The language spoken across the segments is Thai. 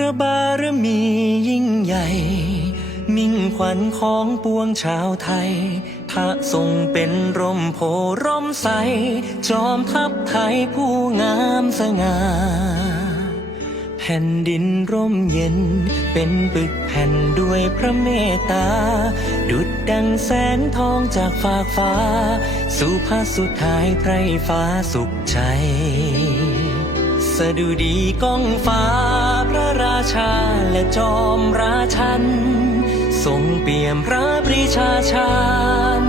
ระบารมียิ่งใหญ่ มิ่งขวัญของปวงชาวไทย พระทรงเป็นร่มโพร่มใส จอมทัพไทยผู้งามสง่าแผ่นดินร่มเย็น เป็นปึกแผ่นด้วยพระเมตตา ดุดดังแสงทองจากฟากฟ้า สู่พระสุดท้ายไพรฟ้าสุขใจ สดุดีก้องฟ้าพระราชาและจอมราชัน ทรงเปี่ยมพระปรีชาชาญ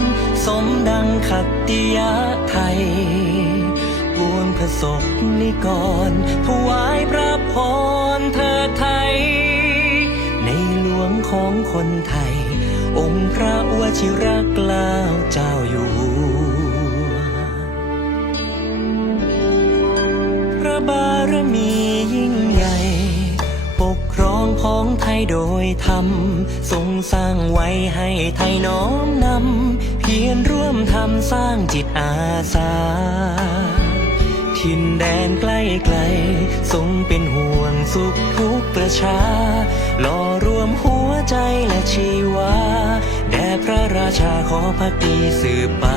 สมดังขัตติยะไทยปวงพระศกนิกรถวายพระพรเธอไทย ในหลวงของคนไทย องค์พระวชิรเกล้าเจ้าอยู่ารมียิ่งใหญ่ ปกครองของไทยโดยธรรม ทรงสร้างไว้ให้ไทยน้อมนำ เพียรร่วมทำสร้างจิตอาสาถิ่นแดนใกล้ไกล ทรงเป็นห่วงสุขทุกประชาหล่อรวมหัวใจและชีวา แด่พระราชาขอพักดีสืบไป